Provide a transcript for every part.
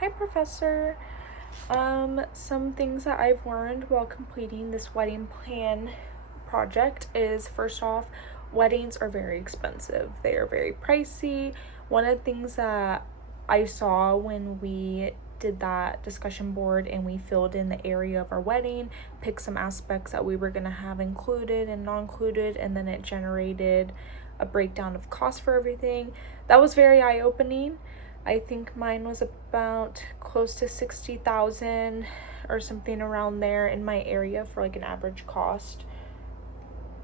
Hi, Professor. Some things that I've learned while completing this wedding plan project is, first off, weddings are very expensive. They are very pricey. One of the things that I saw when we did that discussion board and we filled in the area of our wedding, picked some aspects that we were going to have included and not included, and then it generated a breakdown of cost for everything. That was very eye-opening. I think mine was about close to 60,000 or something around there in my area for like an average cost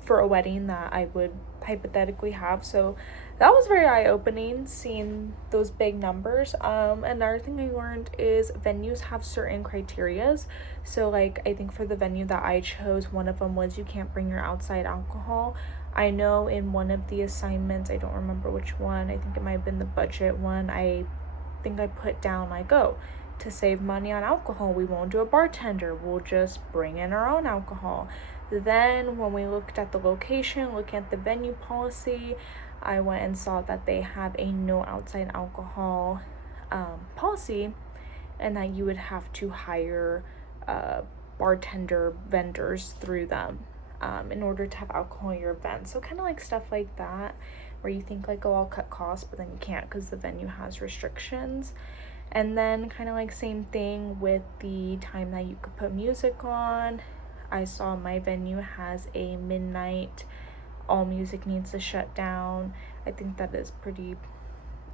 for a wedding that I would hypothetically have. So that was very eye-opening, seeing those big numbers. Another thing I learned is venues have certain criterias. So like I think for the venue that I chose, one of them was you can't bring your outside alcohol. I know in one of the assignments, I don't remember which one, I think it might have been the budget one, I think I put down like, oh, to save money on alcohol, we won't do a bartender, we'll just bring in our own alcohol. Then when we looked at the location, looking at the venue policy, I went and saw that they have a no outside alcohol policy, and that you would have to hire bartender vendors through them in order to have alcohol in your event. So kind of like stuff like that, where you think like, oh, I'll cut costs, but then you can't because the venue has restrictions. And then kind of like same thing with the time that you could put music on. I saw my venue has a midnight, all music needs to shut down. I think that is pretty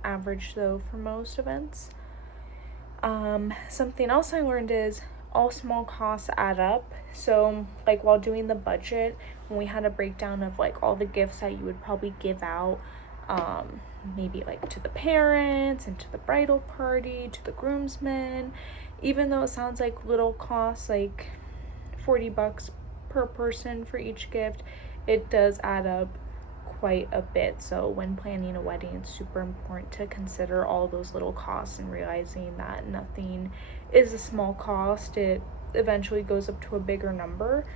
average though for most events. Something else I learned is all small costs add up. So like while doing the budget, when we had a breakdown of like all the gifts that you would probably give out, maybe like to the parents and to the bridal party, to the groomsmen, even though it sounds like little costs, like $40 per person for each gift, it does add up quite a bit. So when planning a wedding, it's super important to consider all those little costs and realizing that nothing is a small cost. It eventually goes up to a bigger number.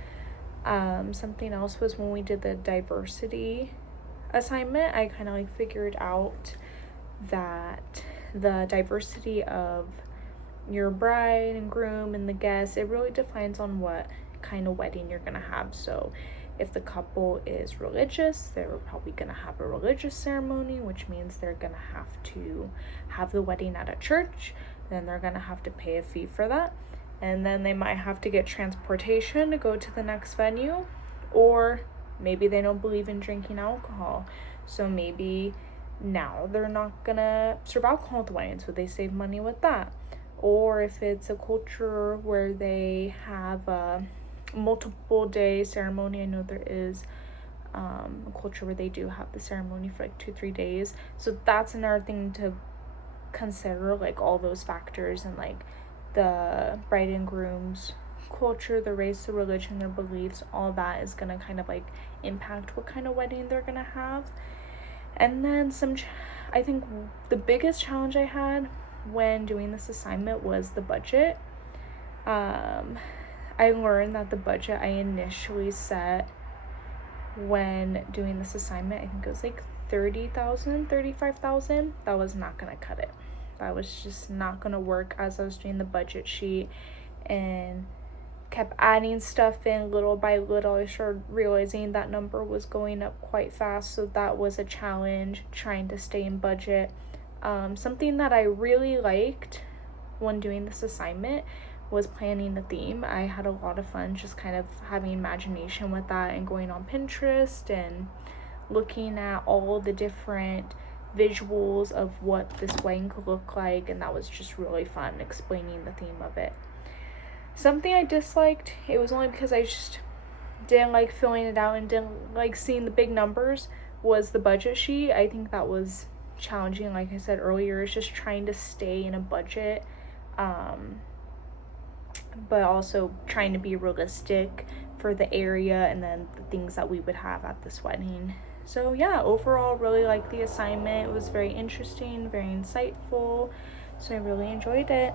Something else was when we did the diversity assignment, I kind of like figured out that the diversity of your bride and groom and the guests, it really defines on what kind of wedding you're gonna have. So if the couple is religious, they're probably gonna have a religious ceremony, which means they're gonna have to have the wedding at a church. Then they're gonna have to pay a fee for that, and then they might have to get transportation to go to the next venue, or maybe they don't believe in drinking alcohol, so maybe now they're not gonna serve alcohol at the wedding, so they save money with that. Or if it's a culture where they have a multiple day ceremony, I know there is a culture where they do have the ceremony for like 2-3 days, so that's another thing to consider, like all those factors, and like the bride and groom's culture, the race, the religion, their beliefs, all that is gonna kind of like impact what kind of wedding they're gonna have. And then I think the biggest challenge I had when doing this assignment was the budget. I learned that the budget I initially set when doing this assignment, I think it was like 30,000, 35,000. That was not gonna cut it. That was just not gonna work. As I was doing the budget sheet and kept adding stuff in little by little, I started realizing that number was going up quite fast. So that was a challenge, trying to stay in budget. Something that I really liked when doing this assignment was planning a theme. I had a lot of fun just kind of having imagination with that and going on Pinterest and looking at all the different visuals of what this wedding could look like, and that was just really fun explaining the theme of it. Something I disliked, it was only because I just didn't like filling it out and didn't like seeing the big numbers, was the budget sheet. I think that was challenging. Like I said earlier, it's just trying to stay in a budget, but also trying to be realistic for the area and then the things that we would have at this wedding. So yeah, overall really liked the assignment. It was very interesting, very insightful, so I really enjoyed it.